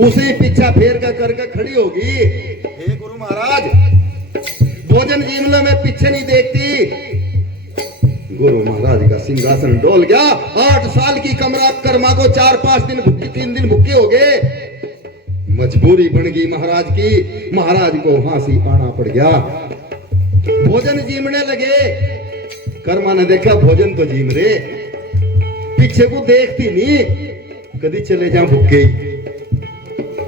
उसे पीछा फेर कर करके खड़ी होगी, हे गुरु महाराज भोजन जीमले में पीछे नहीं देखती। गुरु महाराज का सिंहासन डोल गया। 8 साल की कर्मा को 4-5 दिन भूखी, 3 दिन भूखे हो गए, मजबूरी बन गई महाराज की, महाराज को फांसी आना पड़ गया। भोजन जीमने लगे, कर्मा ने देखा भोजन तो जीम रहे, पीछे को देखती नहीं, कभी चले जाऊं भूखे।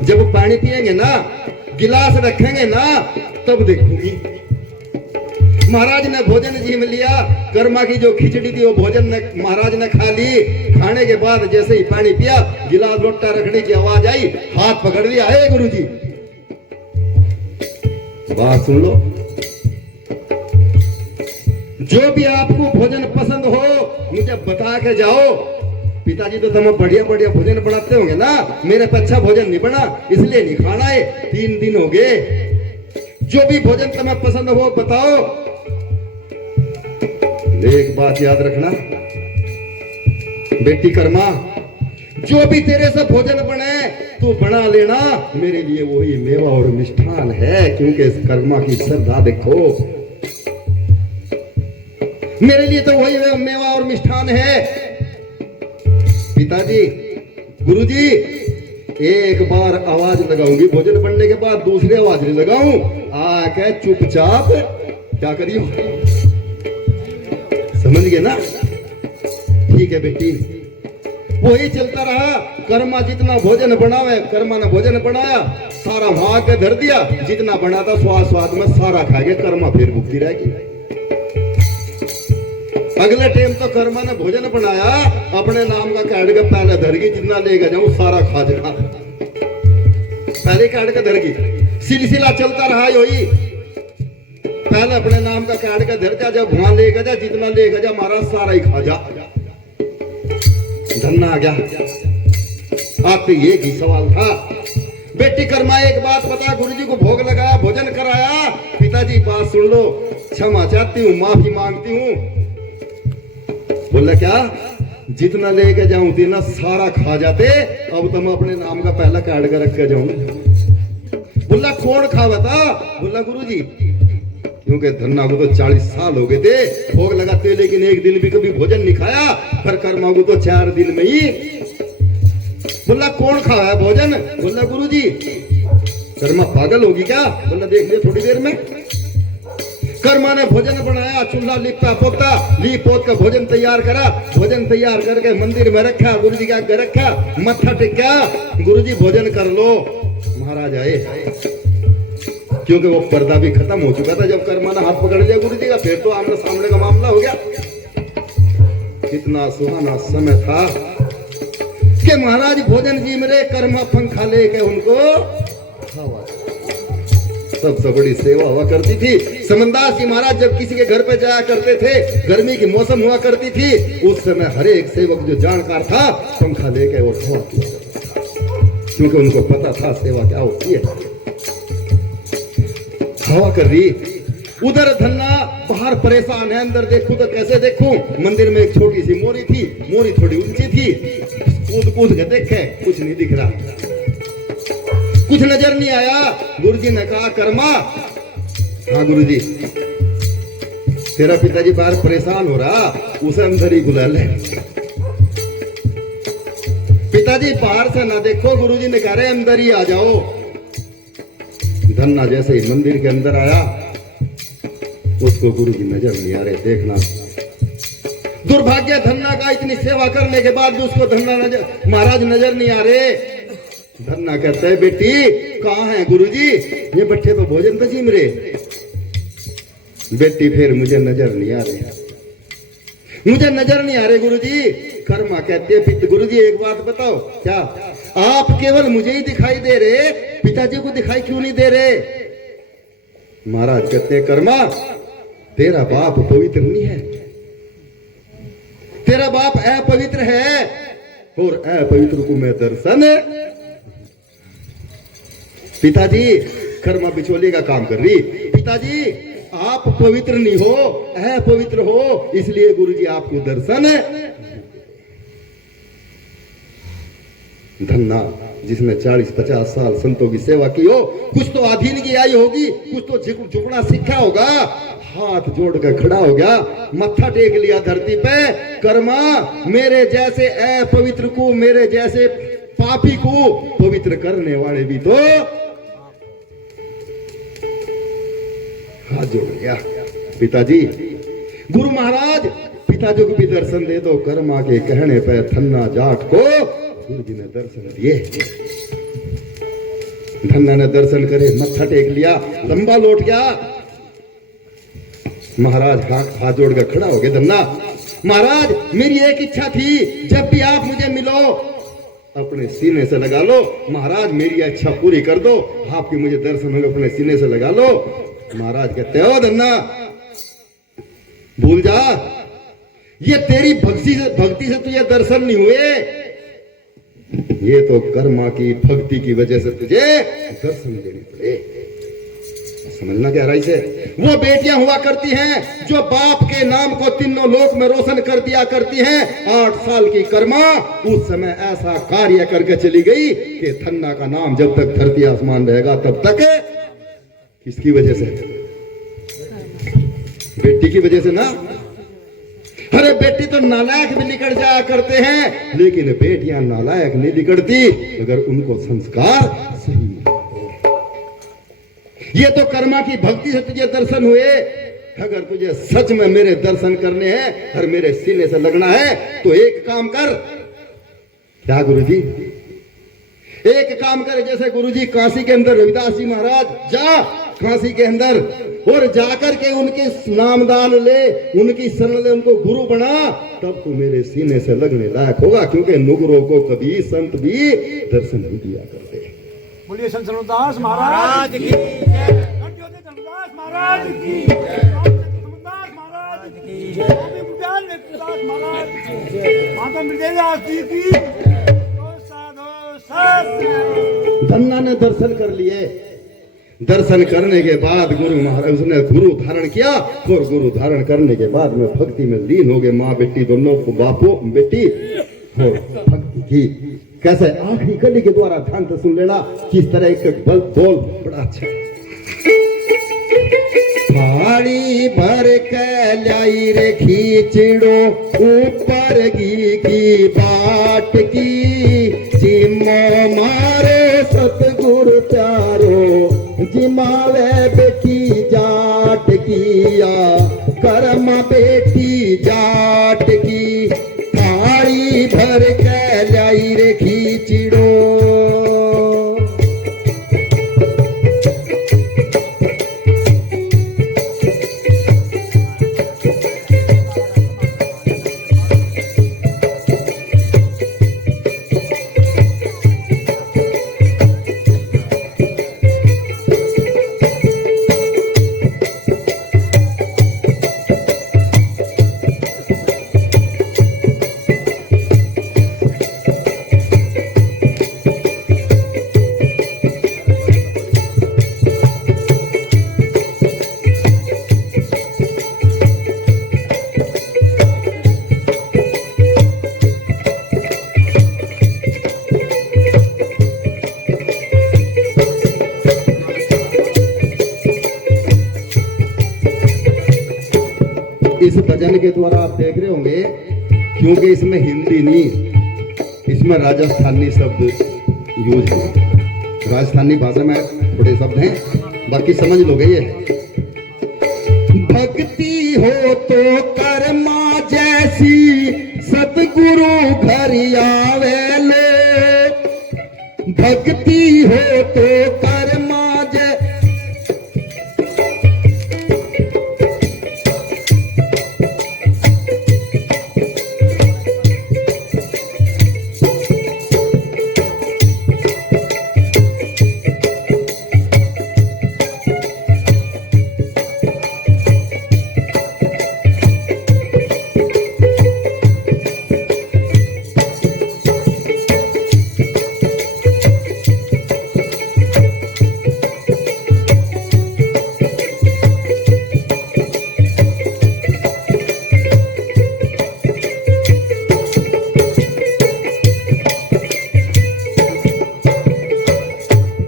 जब पानी पिएंगे ना, गिलास रखेंगे ना, तब देखूंगी। महाराज ने भोजन जीम लिया, कर्मा की जो खिचड़ी थी वो भोजन ने महाराज ने खा ली। खाने के बाद जैसे ही पानी पिया, गिलास लोटा रखने की आवाज आई, हाथ पकड़ लिया, हे गुरुजी बात सुन लो, जो भी आपको भोजन पसंद हो मुझे बता के जाओ। पिताजी तो तुम बढ़िया बढ़िया भोजन बनाते होंगे ना, मेरे पे अच्छा भोजन नहीं बना इसलिए नहीं खाना है, 3 दिन हो गए, जो भी भोजन तुम्हें पसंद हो बताओ। एक बात याद रखना बेटी कर्मा, जो भी तेरे से भोजन बने तू बना लेना, मेरे लिए वही मेवा और मिष्ठान है, क्योंकि इस कर्मा की श्रद्धा देखो, मेरे लिए तो वही मेवा और मिष्ठान है। पिताजी, गुरुजी, एक बार आवाज लगाऊंगी भोजन बनने के बाद, दूसरी आवाज नहीं लगाऊं, आके चुपचाप क्या करियो, समझ गए ना? ठीक है बेटी। वही चलता रहा, कर्मा जितना भोजन बनावे, कर्मा ने भोजन बनाया, सारा वहां के धर दिया, जितना बना था स्वाद स्वाद में सारा खा के कर्मा फिर भूखती रहेगी। अगले टाइम तो कर्मा ने भोजन बनाया, अपने नाम का काट के पहले धर गई, जितना लेकर जाऊं सारा खा जाना, पहले काट के धर गई। सिलसिला चलता रहा यही, पहले अपने नाम का काट के धर जा, जब वहां लेकर जा, जितना लेकर जा महाराज सारा ही खा जा, धन्ना आ गया। आपसे ये भी सवाल था। बेटी कर्मा एक बात बता, गुरुजी को भोग लगाया, भोजन कराया, पिताजी बात सुन लो, क्षमा चाहती हूँ, माफी मांगती हूँ। बोला क्या? जितना लेके जाऊं ना सारा खा जाते, अब तो मैं अपने नाम का पहला काट कर रख के जाऊं। बोला कौन खावा था? बोला गुरुजी, क्योंकि धन्ना को तो 40 साल हो गए थे भोग लगाते, लेकिन एक दिन भी कभी भोजन नहीं खाया, पर कर्मा को तो 4 दिन में ही। बोला कौन खाया भोजन? बोला गुरुजी। कर्मा पागल होगी क्या? बोला देख लिया थोड़ी देर में। कर्मा ने भोजन बनाया, चूल्हा लिपता पोता, लीप पोत का भोजन तैयार करा, भोजन तैयार करके मंदिर में रखा, गुरुजी के आगे रखा, मत्था टेका, गुरुजी भोजन कर लो। महाराज आए, क्योंकि वो पर्दा भी खत्म हो चुका था जब कर्मा ने हाथ पकड़ लिया गुरुजी का, फिर तो आमने सामने का मामला हो गया। कितना सुहाना समय था कि महाराज भोजन जी मेरे, कर्मा पंखा लेके उनको हवा, सबसे बड़ी सेवा हुआ करती थी। समनदास जी महाराज जब किसी के घर पे जाया करते थे, गर्मी की मौसम हुआ करती थी, उस समय हर एक सेवक जो जानकार था पंखा लेके वो हवा किया, क्योंकि उनको पता था सेवा क्या होती है। हवा कर रही, उधर धन्ना बाहर परेशान है, अंदर देखूं तो कैसे देखूं। मंदिर में एक छोटी सी मोरी थी, मोरी थोड़ी ऊंची थी, कूद कूद के देखे, कुछ नहीं दिख रहा, कुछ नजर नहीं आया। गुरुजी ने कहा कर्मा, हाँ गुरुजी, तेरा पिताजी बाहर परेशान हो रहा, उसे अंदर ही बुला ले। पिताजी बाहर से ना देखो, गुरुजी ने कहा अंदर ही आ जाओ। धन्ना जैसे ही मंदिर के अंदर आया, उसको गुरुजी नजर नहीं आ रहे। देखना दुर्भाग्य धन्ना का, इतनी सेवा करने के बाद भी उसको धन्ना महाराज नजर नहीं आ रहे। धन्ना कहता है बेटी कहाँ है गुरुजी, ये बच्चे तो भोजन पसीम रहे। बेटी फिर मुझे नजर नहीं आ रहे, मुझे नजर नहीं आ रहे गुरुजी। कर्मा कहते हैं गुरुजी एक बात बताओ, क्या आप केवल मुझे ही दिखाई दे रहे, पिताजी को दिखाई क्यों नहीं दे रहे? महाराज कहते हैं कर्मा, तेरा बाप पवित्र नहीं है, तेरा बाप अपवित्र है, और अपवित्र को मैं दर्शन। पिताजी कर्मा बिचौलिए का काम कर रही, पिताजी आप पवित्र नहीं हो, अपवित्र हो, इसलिए गुरुजी आपको दर्शन। धन्ना जिसने 40-50 साल संतों की सेवा की हो, कुछ तो अधीन की आई होगी, कुछ तो झुकना सीखा होगा, हाथ जोड़ कर खड़ा हो गया, मत्था टेक लिया धरती पे। कर्मा, मेरे जैसे अपवित्र को, मेरे जैसे पापी को पवित्र करने वाले भी तो हाथ जोड़ गया। पिताजी, गुरु महाराज पिताजी को भी दर्शन दे दो। कर्मा के कहने पर धन्ना जाट को गुरु जी ने दर्शन दिए। धन्ना ने दर्शन करे, मत्था टेक लिया, लंबा लौट गया। महाराज हाथ जोड़कर खड़ा हो गया। धन्ना, महाराज मेरी एक इच्छा थी, जब भी आप मुझे मिलो अपने सीने से लगा लो। महाराज मेरी इच्छा पूरी कर दो, आपकी मुझे दर्शन होगा, अपने सीने से लगा लो। महाराज कहते हो धन्ना भूल जा, ये तेरी भक्ति से तुझे दर्शन नहीं हुए, ये तो कर्मा की भक्ति की वजह से तुझे दर्शन देने पड़े। समझना क्या राइस है? वो बेटियां हुआ करती हैं जो बाप के नाम को तीनों लोक में रोशन कर दिया करती हैं। 8 साल की कर्मा उस समय ऐसा कार्य करके चली गई कि धन्ना का नाम जब तक धरती आसमान रहेगा तब तक। किसकी वजह से? बेटी की वजह से ना। अरे बेटी तो नालायक भी निकल जाया करते हैं, लेकिन बेटियां नालायक नहीं निकलती अगर उनको संस्कार सही मिले। ये तो कर्मा की भक्ति से तुझे दर्शन हुए। अगर तुझे सच में मेरे दर्शन करने हैं और मेरे सीने से लगना है तो एक काम कर। क्या गुरुजी? एक काम कर, जैसे गुरुजी काशी के अंदर रविदास जी महाराज, जा काशी के अंदर और जाकर के उनके नामदान ले, उनकी शरण ले, उनको गुरु बना, तब तू मेरे सीने से लगने लायक होगा। क्योंकि नुगरों को कभी संत भी दर्शन नहीं दिया करते। बोलिए संत धर्मदास महाराज की जय, धर्मदास महाराज की जय, धर्मदास महाराज की जय, स्वामी महाराज की जय, माता मृदंगा की साधु। धन्ना ने दर्शन कर लिए। दर्शन करने के बाद गुरु महाराज उसने गुरु धारण किया, और गुरु धारण करने के बाद में भक्ति में लीन हो गए। माँ बेटी दोनों को, बापो बेटी, और भक्ति की। कैसे? आखिरी कड़ी के द्वारा ध्यान से सुन लेना किस तरह एक बल बोल बड़ा अच्छा है। थाली भर के लाई रे खींचड़ो ऊपर की बाट की, जिमो मारे सतगुरु प्यारो, जिमावे बेटी जाट किया, कर्म बेटी जाट की। थाली भर के लाई रे खींचड़ो। भजन के द्वारा आप देख रहे होंगे, क्योंकि इसमें हिंदी नहीं, इसमें राजस्थानी शब्द यूज हुआ। राजस्थानी भाषा में थोड़े शब्द हैं, बाकी समझ लोगे। ये भक्ति हो तो कर्मा जैसी, सतगुरु घर आवे लो। भक्ति हो तो कर्मा जैसी,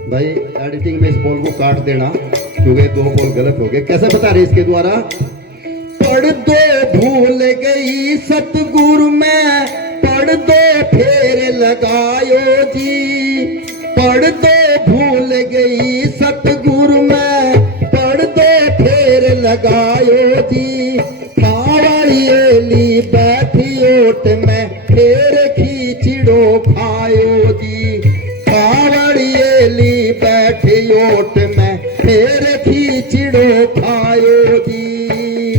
भाई एडिटिंग में इस बॉल को काट देना, क्योंकि 2 बॉल गलत हो गए। कैसे बता रहे इसके द्वारा? पढ़ दो भूल गई सतगुरु में, पढ़ दो फेर लगायो जी। पढ़ दो भूल गई सतगुरु में, पढ़ दो फेर लगायो जी। खावड़ियली बैठी ओट में, फेर खींचड़ो खायो जी। खावड़ियली बैठी ओट में, फेर खींचड़ो खायो जी।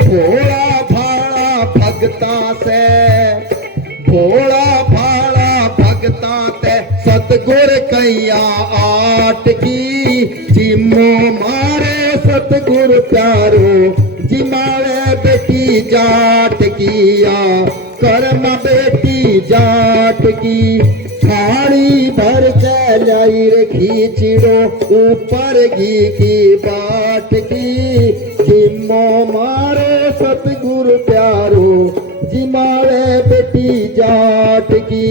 भोला भाला भगता से, भोला भाला भगता ते, सतगुर कैया आट की। जिमो मारे सतगुर प्यारो, जिमावे बेटी जाट किया। कर्म बेटी जाट की, खाड़ी भर के लाई रे खींचड़ो, ऊपर घी की बाट की। जिमो मारे सतगुरु प्यारो, जिमावे बेटी जाट की।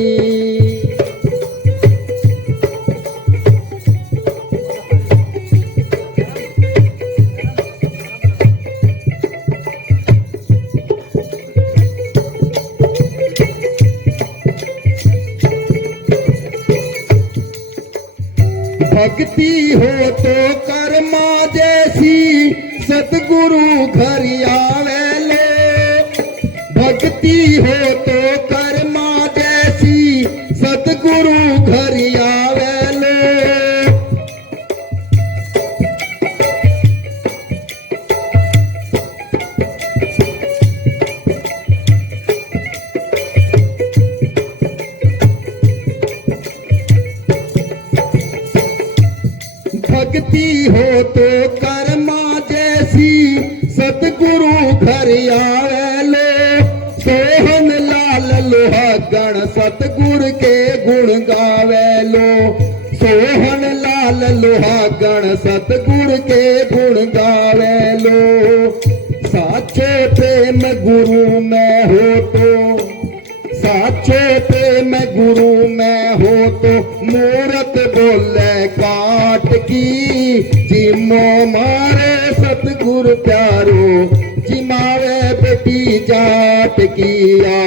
भक्ति हो तो कर्मा जैसी, सतगुरु घर आवे लो। भक्ति हो तो कर्मा जैसी, सतगुरु घर आवे लो। भक्ति हो तो कर्मा जैसी, सतगुरु घर आवे लो। सोहन लाल लोहा गण, सतगुर के गुण गावे लो। सोहन लाल लोहा गण, सतगुर के गुण गावे लो। साचे प्रेम गुरु में हो तो, साचे प्रेम गुरु में हो तो, मूरत बोले काट की। जिमो मारे सतगुरु प्यारो, जिमावे बेटी जाट किया।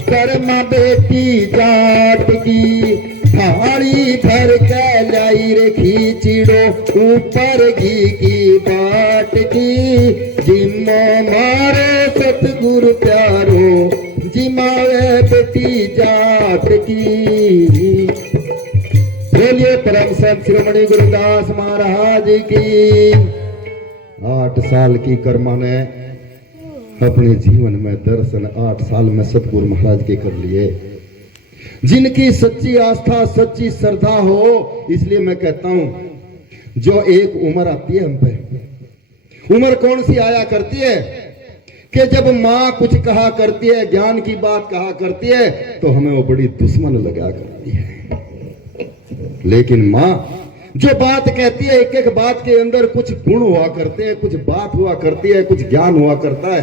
कर्म बेटी जाट की, थाली भर के लाई रे खींचड़ो, ऊपर घी की बाट की। जिमो मारे सतगुरु प्यारो, जिमावे बेटी जाट की। बोलिए परम संत शिरोमणि गुरुदास महाराज की। 8 साल की कर्मा ने अपने जीवन में दर्शन 8 साल में सतगुरु महाराज के कर लिए। जिनकी सच्ची आस्था सच्ची श्रद्धा हो, इसलिए मैं कहता हूं, जो एक उम्र आती है हम पे, उम्र कौन सी आया करती है कि जब माँ कुछ कहा करती है, ज्ञान की बात कहा करती है, तो हमें वो बड़ी दुश्मन लगा करती है। लेकिन माँ जो बात कहती है, एक एक बात के अंदर कुछ गुण हुआ करते हैं, कुछ बात हुआ करती है, कुछ ज्ञान हुआ करता है।